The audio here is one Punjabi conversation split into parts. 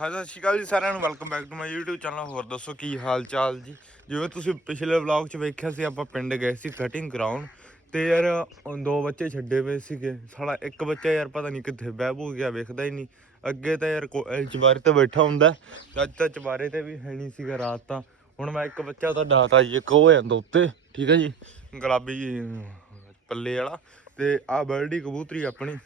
ਹਾਂ, ਸਤਿ ਸ਼੍ਰੀ ਅਕਾਲ ਜੀ ਸਾਰਿਆਂ ਨੂੰ। Welcome back to my YouTube channel ਹੋਰ ਦੱਸੋ ਕੀ ਹਾਲ ਚਾਲ ਜੀ? ਜਿਵੇਂ ਤੁਸੀਂ ਪਿਛਲੇ ਵਲੌਗ 'ਚ ਵੇਖਿਆ ਸੀ, ਆਪਾਂ ਪਿੰਡ ਗਏ ਸੀ ਕਟਿੰਗ ਕਰਾਉਣ। ਤੇ ਯਾਰ ਦੋ ਬੱਚੇ ਛੱਡੇ ਪਏ ਸੀਗੇ। ਸਾਡਾ ਇੱਕ ਬੱਚਾ ਯਾਰ ਪਤਾ ਨਹੀਂ ਕਿੱਥੇ ਬਹਿ ਬੂ ਗਿਆ, ਵੇਖਦਾ ਹੀ ਨਹੀਂ ਅੱਗੇ ਤਾਂ ਯਾਰ ਕੋ- ਚੁਬਾਰੇ ਤੇ ਬੈਠਾ ਹੁੰਦਾ। ਅੱਜ ਤਾਂ ਚੁਬਾਰੇ ਤੇ ਵੀ ਹੈ ਨਹੀਂ ਸੀਗਾ ਰਾਤ ਤਾਂ। ਹੁਣ ਮੈਂ ਇੱਕ ਬੱਚਾ ਤਾਂ ਡਾਤਾ ਜੀ, ਇੱਕ ਉਹ ਜਾਂਦਾ ਉੱਤੇ। ਠੀਕ ਹੈ ਜੀ? ਗੁਲਾਬੀ ਪੱਲੇ ਵਾਲਾ। ਤੇ ਆ ਬਰਡੀ ਕਬੂਤਰੀ ਆਪਣੀ,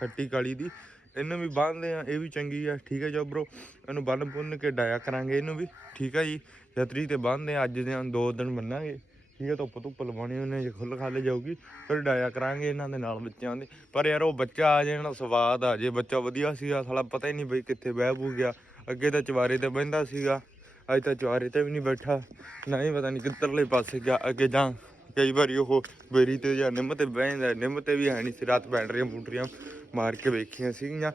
ਖੱਟੀ ਕਾਲੀ ਦੀ। ਇਹਨੂੰ ਵੀ ਬੰਨਦੇ ਆ ਇਹ ਵੀ ਚੰਗੀ ਆ। ਠੀਕ ਹੈ ਜੋ ਬ్రో ਇਹਨੂੰ ਬੰਨ ਪੁੰਨ ਕੇ ਡਾਇਆ ਕਰਾਂਗੇ ਇਹਨੂੰ ਵੀ। ਠੀਕ ਹੈ ਜੀ? ਛਤਰੀ ਤੇ ਬੰਨਦੇ ਆ ਅੱਜ ਦੇ ਦੋ ਦਿਨ ਬੰਨਾਂਗੇ। ਠੀਕ ਹੈ, ਧੁੱਪ ਧੁੱਪ ਲਵਾਉਣੀ ਉਹਨੇ ਜੇ ਖੁੱਲ ਖਾਲੇ ਜਾਊਗੀ, ਫਿਰ ਡਾਇਆ ਕਰਾਂਗੇ ਇਹਨਾਂ ਦੇ ਨਾਲ ਬੱਚਿਆਂ ਦੇ। ਪਰ ਯਾਰ ਉਹ ਬੱਚਾ ਆ ਜਾਏ ਨਾ ਸਵਾਦ ਆ ਜੇ, ਬੱਚਾ ਵਧੀਆ ਸੀਗਾ, ਸਾਲਾ ਪਤਾ ਹੀ ਨਹੀਂ ਬਈ ਕਿੱਥੇ ਬਹਿ ਬੂ ਗਿਆ। ਅੱਗੇ ਤਾਂ ਚਵਾਰੇ ਤੇ ਬਹਿੰਦਾ ਸੀਗਾ, ਅੱਜ ਤਾਂ ਚਵਾਰੇ ਤੇ ਵੀ ਨਹੀਂ ਬੈਠਾ। ਨਾ ਹੀ ਪਤਾ ਨਹੀਂ ਕਿੱਧਰਲੇ ਪਾਸੇ ਗਿਆ, ਅੱਗੇ ਜਾਂ ਕਈ ਵਾਰੀ ਉਹ ਬੇਰੀ ਤੇ ਜਾਂ ਨਿੰਮ ਤੇ ਬਹਿ ਜਾਂਦਾ ਨਿੰਮ ਤੇ ਵੀ ਹੈ ਨਹੀਂ ਸੀ, ਰਾਤ ਬੈਟਰੀਆਂ ਬੂਟਰੀਆਂ ਮਾਰ ਕੇ ਵੇਖੀਆਂ ਸੀਗੀਆਂ।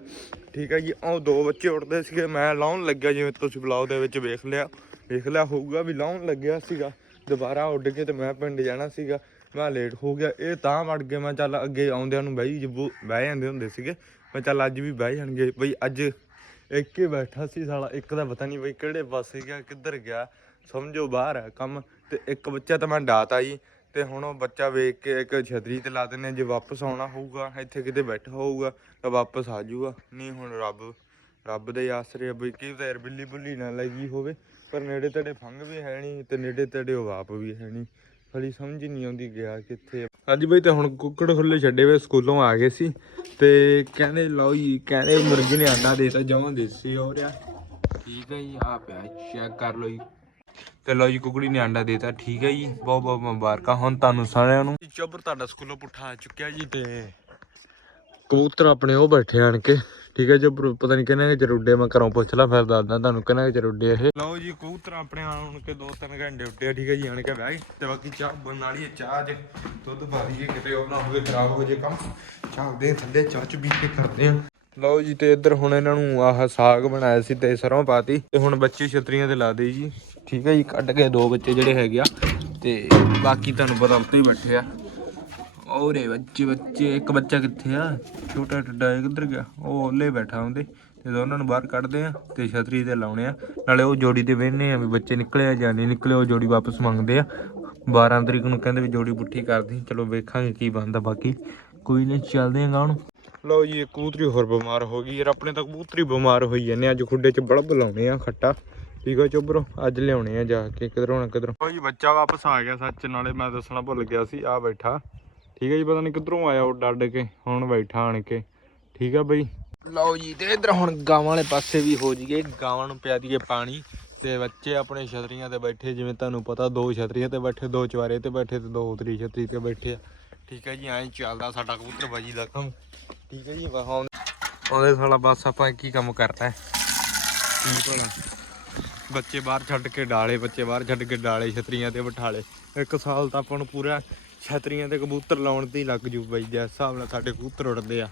ਠੀਕ ਹੈ ਜੀ, ਉਹ ਦੋ ਬੱਚੇ ਉੱਡਦੇ ਸੀਗੇ, ਮੈਂ ਲਾਉਣ ਲੱਗਿਆ ਜਿਵੇਂ ਤੁਸੀਂ ਬਲੌਗ ਦੇ ਵਿੱਚ ਵੇਖ ਲਿਆ। ਵੇਖ ਲਿਆ ਹੋਊਗਾ ਵੀ ਲਾਉਣ ਲੱਗਿਆ ਸੀਗਾ, ਦੁਬਾਰਾ ਉੱਡ ਕੇ ਤੇ ਮੈਂ ਪਿੰਡ ਜਾਣਾ ਸੀਗਾ। ਮੈਂ ਲੇਟ ਹੋ ਗਿਆ, ਇਹ ਤਾਂ ਵੜ ਗਏ, ਮੈਂ ਚੱਲ ਅੱਗੇ ਆਉਂਦਿਆਂ ਨੂੰ ਬਈ ਜੱਬੂ ਬਹਿ ਜਾਂਦੇ ਹੁੰਦੇ ਸੀਗੇ। ਮੈਂ ਚੱਲ ਅੱਜ ਵੀ ਬਹਿ ਜਾਣਗੇ। ਬਈ ਅੱਜ ਇੱਕ ਹੀ ਬੈਠਾ ਸੀ ਸਾਲਾ, ਇੱਕ ਦਾ ਪਤਾ ਨਹੀਂ ਬਈ ਕਿਹੜੇ ਪਾਸੇ ਗਿਆ, ਕਿੱਧਰ ਗਿਆ। ਸਮਝੋ ਬਾਹਰ ਹੈ ਕੰਮ, ਤੇ ਇੱਕ ਬੱਚਾ ਤਾਂ ਮੈਂ ਡਾਤਾ ਜੀ। ਤੇ ਹੁਣ ਉਹ ਬੱਚਾ ਵੇਖ ਕੇ ਇੱਕ ਛਤਰੀ ਤੇ ਲਾ ਦਿੰਦੇ ਜੇ ਵਾਪਸ ਆਉਣਾ ਹੋਊਗਾ, ਇੱਥੇ ਕਿਤੇ ਬੈਠਾ ਹੋਊਗਾ, ਤਾਂ ਵਾਪਸ ਆ ਜਾਊਗਾ। ਨਹੀਂ ਹੁਣ ਰੱਬ ਰੱਬ ਦੇ ਆਸਰੇ ਬਈ, ਕੀ ਤਾਂ ਬਿੱਲੀ ਬੁੱਲੀ ਨਾ ਲੱਗੀ ਹੋਵੇ, ਪਰ ਨੇੜੇ ਤੇੜੇ ਫੰਗ ਵੀ ਹੈ ਨਹੀਂ ਤੇ ਨੇੜੇ ਤੇੜੇ ਉਹ ਆਪ ਵੀ ਹੈ ਨਹੀਂ ਫਲੀ ਸਮਝ ਹੀ ਨਹੀਂ ਆਉਂਦੀ ਗਿਆ ਕਿੱਥੇ ਹਾਂਜੀ ਬਈ, ਤੇ ਹੁਣ ਕੁੱਕੜ ਖੁੱਲੇ ਛੱਡੇ ਵੇ, ਸਕੂਲੋਂ ਆ ਗਏ ਸੀ, ਤੇ ਕਹਿੰਦੇ, ਲਓ ਜੀ, ਕਹਿੰਦੇ ਮੁਰਗੀ ਨੇ ਆਂਡਾ ਦੇਤਾ, ਜਮਾਂ ਦੇਸੀ ਹੋ ਰਿਹਾ। ਠੀਕ ਹੈ ਜੀ ਆ ਪਿਆ ਚੈੱਕ ਕਰ ਲਓ ਜੀ। ਤੇ ਲਓ ਜੀ, ਕੁਕੜੀ ਨੇ ਆਂਡਾ ਦੇਤਾ। ਠੀਕ ਹੈ ਜੀ, ਬਹੁਤ ਬਹੁਤ ਮੁਬਾਰਕਾਂ। ਹੁਣ ਤੁਹਾਨੂੰ ਸਾਰਿਆਂ ਨੂੰ। ਚੋਬਰ ਤੁਹਾਡਾ ਸਕੂਲੋਂ ਪੁੱਠਾ ਆ ਚੁੱਕਿਆ ਜੀ ਤੇ ਕਬੂਤਰ ਆਪਣੇ ਉਹ ਬੈਠੇ ਆਣ ਕੇ। ਠੀਕ ਹੈ ਜੋਬਰ ਪਤਾ ਨਹੀਂ ਕਿਹਨੇ ਚਰੁੱਡੇ, ਮੈਂ ਘਰੋਂ ਪੁੱਛ ਲਾ, ਫਿਰ ਦੱਸਦਾ ਤੁਹਾਨੂੰ ਕਿਹਨੇ ਚਰੁੱਡੇ ਇਹ। ਲਓ ਜੀ, ਕਬੂਤਰ ਆਪਣੇ ਆਣ ਕੇ 2-3 ਘੰਟੇ ਉੱਡੇ ਠੀਕ ਹੈ ਜੀ, ਆਣ ਕੇ ਬਹਿ ਤੇ ਬਾਕੀ ਚਾਹ ਬਣਨ ਵਾਲੀ ਹੈ, ਚਾਹ ਅੱਜ ਦੁੱਧ ਪਾ ਦਈਏ ਕਿਤੇ ਉਹ ਨਾ ਹੋਵੇ, ਖਰਾਬ ਹੋ ਜੇ ਕੰਮ। ਚਾਹ ਦੇ ਥੱਲੇ, ਚਾਹ ਚ ਪੀ ਕੇ ਕਰਦੇ ਆ ਲਓ ਜੀ, ਤੇ ਇੱਧਰ ਹੁਣ ਇਹਨਾਂ ਨੂੰ ਆਹ ਸਾਗ ਬਣਾਇਆ ਸੀ, ਤੇ ਸਰੋਂ ਪਾਤੀ। ਤੇ ਹੁਣ ਬੱਚੇ ਛਤਰੀਆਂ ਤੇ ਲਾ ਦੇ ਜੀ। ਠੀਕ ਹੈ ਜੀ, ਕੱਢ ਕੇ ਦੋ ਬੱਚੇ ਜਿਹੜੇ ਹੈਗੇ ਆ ਤੇ ਬਾਕੀ ਤੁਹਾਨੂੰ ਪਤਾ ਉੱਤੇ ਹੀ ਬੈਠੇ ਆ। ਔਰੇ ਬੱਚੇ ਬੱਚੇ, ਇੱਕ ਬੱਚਾ ਕਿੱਥੇ ਆ? ਛੋਟਾ ਟੱਡਾ ਇਹ ਕਿੱਧਰ ਗਿਆ? ਉਹ ਉੱਲੇ ਬੈਠਾ ਹੁੰਦੇ ਤੇ ਦੋਨਾਂ ਨੂੰ ਬਾਹਰ ਕੱਢਦੇ ਆ ਤੇ ਛਤਰੀ ਤੇ ਲਾਉਣੇ ਆ। ਨਾਲੇ ਉਹ ਜੋੜੀ ਤੇ ਵੇਹਨੇ ਆ ਵੀ ਬੱਚੇ ਨਿਕਲੇ ਆ ਜਾਂ ਨਹੀਂ ਨਿਕਲੇ, ਉਹ ਜੋੜੀ ਵਾਪਸ ਮੰਗਦੇ ਆ। 12 ਤਰੀਕ ਨੂੰ ਕਹਿੰਦੇ ਵੀ ਜੋੜੀ ਪੁੱਠੀ ਕਰਦੀ ਚਲੋ ਵੇਖਾਂਗੇ ਕੀ ਬਣਦਾ ਬਾਕੀ। ਕੋਈ ਨਹੀਂ, ਚੱਲਦੇ ਆ ਗਾਂ ਨੂੰ। ਲਓ ਜੀ, ਇਹ ਕਬੂਤਰੀ ਹੋਰ ਬਿਮਾਰ ਹੋ ਗਈ। ਯਾਰ, ਆਪਣੇ ਤਾਂ ਕਬੂਤਰੀ ਬਿਮਾਰ ਹੋਈ ਜਾਂਦੇ ਅੱਜ ਖੁੱਡੇ 'ਚ ਬਲਬ ਲਾਉਣੇ ਆ, ਖੱਟਾ। ਠੀਕ ਆ ਚੋਬਰੋ ਅੱਜ ਲਿਆਉਣੇ ਆ ਜਾ ਕੇ ਕਿਧਰੋਂ ਨਾ ਕਿਧਰੋਂ। ਜੀ ਬੱਚਾ ਵਾਪਸ ਆ ਗਿਆ ਸੱਚ ਨਾਲੇ ਮੈਂ ਦੱਸਣਾ ਭੁੱਲ ਗਿਆ ਸੀ ਆ ਬੈਠਾ। ਠੀਕ ਹੈ ਜੀ ਪਤਾ ਨਹੀਂ ਕਿੱਧਰੋਂ ਆਇਆ ਉਹ ਡੱਡ ਕੇ ਹੁਣ ਬੈਠਾ ਆਣ ਕੇ। ਠੀਕ ਆ ਬਈ। ਲਓ ਜੀ ਤੇ ਇਧਰ ਹੁਣ ਗਾਵਾਂ ਵਾਲੇ ਪਾਸੇ ਵੀ ਹੋ ਜੀਏ ਗਾਵਾਂ ਨੂੰ ਪਿਆ ਦਈਏ ਪਾਣੀ। ਤੇ ਬੱਚੇ ਆਪਣੇ ਛਤਰੀਆਂ ਤੇ ਬੈਠੇ ਜਿਵੇਂ ਤੁਹਾਨੂੰ ਪਤਾ ਦੋ ਛਤਰੀਆਂ ਤੇ ਬੈਠੇ ਦੋ ਚਵਾਰੇ ਤੇ ਬੈਠੇ ਤੇ ਦੋ ਉਤਰੀ ਛਤਰੀ ਤੇ ਬੈਠੇ ਆ। ਠੀਕ ਹੈ ਜੀ ਐਂ ਚੱਲਦਾ ਸਾਡਾ ਕਬੂਤਰ ਬਾਜੀ ਦਾ ਕੰਮ। ਠੀਕ ਹੈ ਜੀ ਵਾਹ ਉਹਦੇ ਸਾਲਾ ਬਸ ਆਪਾਂ ਕੀ ਕੰਮ ਕਰਨਾ ਹੈ। ਕੀ ਭਲਾ? ਬੱਚੇ ਬਾਹਰ ਛੱਡ ਕੇ ਡਾਲੇ ਬੱਚੇ ਬਾਹਰ ਛੱਡ ਕੇ ਡਾਲੇ ਛਤਰੀਆਂ ਤੇ ਬਿਠਾਲੇ। ਇੱਕ ਸਾਲ ਤਾਂ ਆਪਾਂ ਨੂੰ ਪੂਰਾ ਛਤਰੀਆਂ ਤੇ ਕਬੂਤਰ ਲਾਉਣ ਤੇ ਹੀ ਲੱਗ ਜੂ ਬਈ ਜਿਸ ਹਿਸਾਬ ਨਾਲ ਸਾਡੇ ਕਬੂਤਰ ਉੱਡਦੇ ਆ।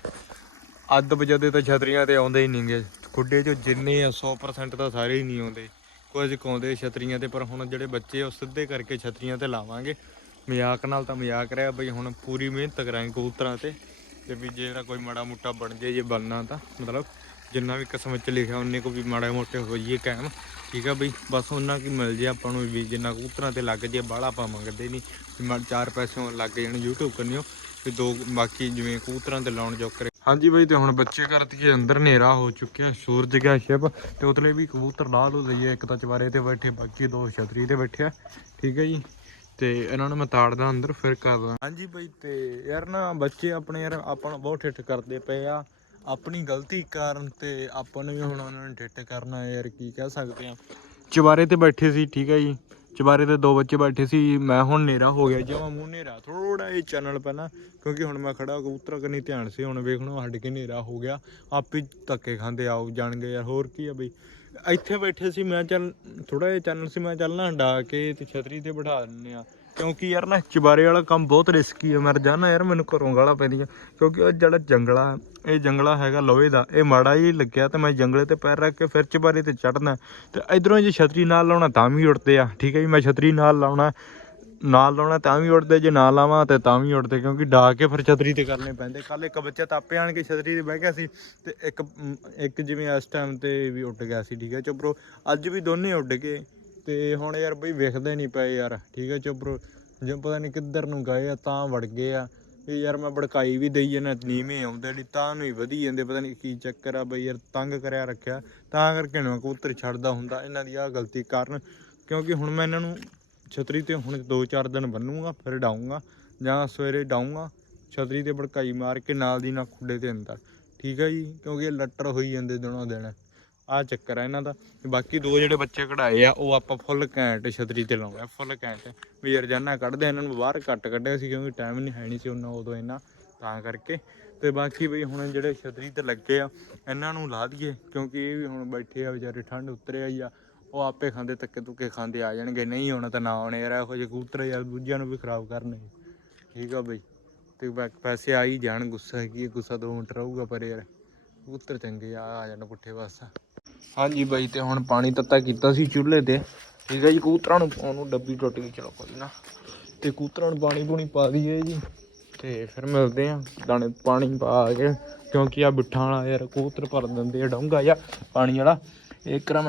ਅੱਧ ਵਜਦੇ ਤਾਂ ਛਤਰੀਆਂ ਤੇ ਆਉਂਦੇ ਹੀ ਨਹੀਂਗੇ ਖੁੱਡੇ 'ਚ ਜਿੰਨੇ ਆ 100% ਤਾਂ ਸਾਰੇ ਹੀ ਨਹੀਂ ਆਉਂਦੇ। ਕੁਝ ਕਾਉਂਦੇ ਛਤਰੀਆਂ ਤੇ ਪਰ ਹੁਣ ਜਿਹੜੇ ਬੱਚੇ ਆ, ਉਹ ਸਿੱਧੇ ਕਰਕੇ ਛਤਰੀਆਂ ਤੇ ਲਾਵਾਂਗੇ। ਮਜ਼ਾਕ ਨਾਲ ਤਾਂ ਮਜ਼ਾਕ ਰਿਹਾ ਬਈ ਹੁਣ ਪੂਰੀ ਮਿਹਨਤ ਕਰਾਂਗੇ ਕਬੂਤਰਾਂ ਤੇ। ਤੇ ਵੀ ਜਿਹੜਾ ਕੋਈ ਮਾੜਾ ਮੋਟਾ ਬਣ ਜੇ ਜੇ ਬਣਨਾ ਤਾਂ ਮਤਲਬ ਜਿੰਨਾ ਵੀ ਕਿਸਮਤ ਚ ਲਿਖਿਆ ਉਹਨੇ ਕੋ ਵੀ ਮਾੜੇ ਮੋਟੇ ਹੋਈਏ ਕਾਇਮ। ਠੀਕ ਆ ਬਈ, ਬਸ ਉਹਨਾਂ ਕੀ ਮਿਲ ਜੇ ਆਪਾਂ ਨੂੰ ਵੀ ਜਿੰਨਾ ਕਬੂਤਰਾਂ ਤੇ ਲੱਗ ਜੇ, ਬਾਹਲਾ ਆਪਾਂ ਮੰਗਦੇ ਨਹੀਂ ਵੀ ਮੜ ਚਾਰ ਪੈਸੇ ਲੱਗ ਜਾਣ YouTube ਕਰਨਿਓ ਤੇ ਦੋ ਬਾਕੀ ਜਿਵੇਂ ਕਬੂਤਰਾਂ ਤੇ ਲਾਉਣ ਜੋਕਰੇ ਹਾਂਜੀ ਬਈ, ਤੇ ਹੁਣ ਬੱਚੇ ਘਰ ਤੇ ਅੰਦਰ ਹਨੇਰਾ ਹੋ ਚੁੱਕਿਆ, ਸੂਰਜ ਗਿਆ ਛਿਪ ਤੇ ਉਤਲੇ ਵੀ ਕਬੂਤਰ ਲਾ ਲੋ ਦਈਏ ਇੱਕ ਤਾਂ ਚਵਾਰੇ ਤੇ ਬੈਠੇ, ਬਾਕੀ ਦੋ ਛਤਰੀ ਤੇ ਬੈਠੇ ਆ। ਠੀਕ ਹੈ ਜੀ, ਤੇ ਇਹਨਾਂ ਨੂੰ ਮੈਂ ਤਾੜਦਾ ਅੰਦਰ, ਫਿਰ ਕਰਦਾ। ਹਾਂਜੀ ਬਈ, ਤੇ ਯਾਰ ਨਾ ਬੱਚੇ ਆਪਣੇ ਯਾਰ ਆਪਾਂ ਨੂੰ ਬਹੁਤ ਠਿੱਠ ਕਰਦੇ ਪਏ ਆ। ਆਪਣੀ ਗਲਤੀ ਕਾਰਨ ਤੇ ਆਪਾਂ ਨੂੰ ਵੀ ਹੁਣ ਉਹਨਾਂ ਨੂੰ ਠਿੱਠ ਕਰਨਾ ਯਾਰ, ਕੀ ਕਹਿ ਸਕਦੇ ਆ ਚਵਾਰੇ ਤੇ ਬੈਠੇ ਸੀ, ਠੀਕ ਹੈ ਜੀ। ਚਵਾਰੇ ਤੇ ਦੋ ਬੱਚੇ ਬੈਠੇ ਸੀ, ਮੈਂ ਹੁਣ ਹਨੇਰਾ ਹੋ ਗਿਆ, ਜਿਵੇਂ ਮੂੰਹ ਹਨੇਰਾ ਥੋੜਾ ਇਹ ਚੈਨਲ ਪਹਿਲਾਂ, ਕਿਉਂਕਿ ਹੁਣ ਮੈਂ ਖੜਾ ਕਬੂਤਰਾਂ ਕਰਨੀ ਧਿਆਨ ਸੀ, ਹੁਣ ਵੇਖਣੋ ਹੱਡ ਕੇ ਹਨੇਰਾ ਹੋ ਗਿਆ। ਆਪੇ ਧੱਕੇ ਖਾਂਦੇ ਆਉ ਜਾਣਗੇ ਯਾਰ, ਹੋਰ ਕੀ ਆ ਬਈ। ਇੱਥੇ ਬੈਠੇ ਸੀ, ਮੈਂ ਚੱਲ ਥੋੜਾ ਜਿਹਾ ਚੈਨਲ ਸੀ, ਮੈਂ ਚੱਲਣਾ ਹੰਡਾ ਕੇ ਤੇ ਛਤਰੀ ਤੇ ਬਿਠਾ ਦਿੰਨੇ ਆ। ਕਿਉਂਕਿ ਯਾਰ ਨਾ ਚੁਬਾਰੇ ਵਾਲਾ ਕੰਮ ਬਹੁਤ ਰਿਸਕੀ ਹੈ ਮੈਂ ਜਾਣਾ ਯਾਰ, ਮੈਨੂੰ ਘਰੋਂ ਗਾਲਾਂ ਪੈਂਦੀਆਂ। ਕਿਉਂਕਿ ਉਹ ਜਿਹੜਾ ਜੰਗਲਾ, ਇਹ ਜੰਗਲਾ ਹੈਗਾ ਲੋਹੇ ਦਾ, ਇਹ ਮਾੜਾ ਹੀ ਲੱਗਿਆ ਤੇ ਮੈਂ ਜੰਗਲੇ ਤੇ ਪੈਰ ਰੱਖ ਕੇ ਫਿਰ ਚੁਬਾਰੇ ਤੇ ਚੜਨਾ ਤੇ ਇਧਰੋਂ ਜੇ ਛਤਰੀ ਨਾਲ ਲਾਉਣਾ ਤਾਂ ਵੀ ਉੜਦੇ ਆ। ਠੀਕ ਹੈ ਜੀ, ਮੈਂ ਛਤਰੀ ਨਾਲ ਲਾਉਣਾ ਨਾਲ ਲਾਉਣਾ ਤਾਂ ਵੀ ਉੱਡਦੇ ਜੇ ਨਾ ਲਾਵਾਂ ਤੇ ਤਾਂ ਵੀ ਉੱਡਦੇ ਕਿਉਂਕਿ ਡਾ ਕੇ ਫਿਰ ਛਤਰੀ ਤੇ ਕਰਨੇ ਪੈਂਦੇ। ਕੱਲ ਇੱਕ ਬੱਚਾ ਤਾਪੇ ਆਣ ਕੇ ਛਤਰੀ ਤੇ ਬਹਿ ਗਿਆ ਸੀ ਤੇ ਇੱਕ ਇੱਕ ਜਿਵੇਂ ਇਸ ਟਾਈਮ ਤੇ ਵੀ ਉੱਡ ਗਿਆ ਸੀ, ਠੀਕ ਹੈ ਚੁੱਪਰੋ ਅੱਜ ਵੀ ਦੋਨੇ ਉੱਡ ਗਏ। ਤੇ ਹੁਣ ਯਾਰ ਬਈ ਵੇਖਦੇ ਨਹੀਂ ਪਏ ਯਾਰ, ਠੀਕ ਹੈ ਚੋਬਰੋ ਜਿਵੇਂ ਪਤਾ ਨਹੀਂ ਕਿੱਧਰ ਨੂੰ ਗਏ ਆ ਤਾਂ ਵੜ ਗਏ ਆ। ਇਹ ਯਾਰ ਮੈਂ ਭੜਕਾਈ ਵੀ ਦਈ ਜਾਂਦਾ, ਨੀਵੇਂ ਆਉਂਦੇ ਨਹੀਂ ਤਾਂ ਨੂੰ ਹੀ ਵਧੀ ਜਾਂਦੇ, ਪਤਾ ਨਹੀਂ ਕੀ ਚੱਕਰ ਆ ਬਈ ਯਾਰ, ਤੰਗ ਕਰਿਆ ਰੱਖਿਆ। ਤਾਂ ਕਰਕੇ ਨਾ ਕਬੂਤਰ ਛੱਡਦਾ ਹੁੰਦਾ, ਇਹਨਾਂ ਦੀ ਆ ਗਲਤੀ ਕਾਰਨ। ਕਿਉਂਕਿ ਹੁਣ ਮੈਂ ਇਹਨਾਂ ਨੂੰ ਛਤਰੀ ਤੇ ਹੁਣ 2-4 ਦਿਨ ਬੰਨੂਗਾ, ਫਿਰ ਡਾਊਂਗਾ, ਜਾਂ ਸਵੇਰੇ ਡਾਊਂਗਾ, ਛਤਰੀ ਤੇ ਭੜਕਾਈ ਮਾਰ ਕੇ ਨਾਲ ਦੀ ਨਾਲ ਖੁੱਡੇ 'ਤੇ ਅੰਦਰ। ਠੀਕ ਹੈ ਜੀ, ਕਿਉਂਕਿ ਇਹ ਲੱਟਰ ਹੋਈ ਜਾਂਦੇ ਦਿਨੋਂ ਦਿਨ। ਆ ਚੱਕਰ ਆ ਇਹਨਾਂ ਦਾ। ਬਾਕੀ ਦੋ ਜਿਹੜੇ ਬੱਚੇ ਕਢਾਏ ਆ ਉਹ ਆਪਾਂ ਫੁੱਲ ਘੈਂਟ ਛਤਰੀ ਤੇ ਲਾਉਂਦੇ ਆ ਫੁੱਲ ਘੈਂਟ। ਵੀ ਰੋਜ਼ਾਨਾ ਕੱਢਦੇ ਆ, ਇਹਨਾਂ ਨੂੰ ਬਾਹਰ ਕੱਟ ਕੱਢਿਆ ਸੀ ਕਿਉਂਕਿ ਟਾਈਮ ਨਹੀਂ ਹੈ ਨਹੀਂ ਸੀ ਉਹਨਾਂ ਉਦੋਂ ਇਹਨਾਂ ਤਾਂ ਕਰਕੇ। ਤੇ ਬਾਕੀ ਬਈ ਹੁਣ ਜਿਹੜੇ ਛਤਰੀ ਤੇ ਲੱਗੇ ਆ ਇਹਨਾਂ ਨੂੰ ਲਾ ਦਈਏ ਕਿਉਂਕਿ ਇਹ ਵੀ ਹੁਣ ਬੈਠੇ ਆ ਵਿਚਾਰੇ ਠੰਡ ਉਤਰਿਆ ਹੀ ਆ। ਉਹ ਆਪੇ ਖਾਂਦੇ ਤੱਕੇ ਤੁੱਕੇ ਖਾਂਦੇ ਆ ਜਾਣਗੇ। ਨਹੀਂ ਹੋਣਾ ਤਾਂ ਨਾ ਆਉਣੇ ਯਾਰ ਇਹੋ ਜਿਹੇ ਕਬੂਤਰ ਯਾਰ ਦੂਜਿਆਂ ਨੂੰ ਵੀ ਖਰਾਬ ਕਰਨੇ। ਠੀਕ ਆ ਬਈ। ਤੇ ਬਾਕੀ ਪੈਸੇ ਆ ਹੀ ਜਾਣ ਗੁੱਸਾ ਕੀ ਗੁੱਸਾ ਦੋ ਮਿੰਟ ਰਹੂਗਾ ਪਰ ਯਾਰ ਕਬੂਤਰ ਚੰਗੇ ਆ ਆ ਜਾਣ ਪੁੱਠੇ ਬਸ ਹਾਂਜੀ ਬਾਈ, ਤੇ ਹੁਣ ਪਾਣੀ ਤੱਤਾ ਕੀਤਾ ਸੀ ਚੁੱਲ੍ਹੇ ਤੇ। ਠੀਕ ਹੈ ਜੀ ਕੂਤਰਾਂ ਨੂੰ ਉਹਨੂੰ ਡੱਬੀ ਟੁੱਟ ਗਈ। ਚਲੋ ਕੋਈ ਨਾ। ਤੇ ਕੂਤਰਾਂ ਨੂੰ ਪਾਣੀ ਪੂਣੀ ਪਾ ਦਈਏ ਜੀ। ਤੇ ਫਿਰ ਮਿਲਦੇ ਆ। ਦਾਣੇ ਪਾਣੀ ਪਾ ਕੇ, ਕਿਉਂਕਿ ਆ ਬਿੱਠਾਂ ਵਾਲਾ ਯਾਰ ਕੂਤਰ ਭਰ ਦਿੰਦੇ ਆ ਡੋਂਗਾ ਜਾਂ ਪਾਣੀ ਵਾਲਾ। ਇਹ ਰਾਂ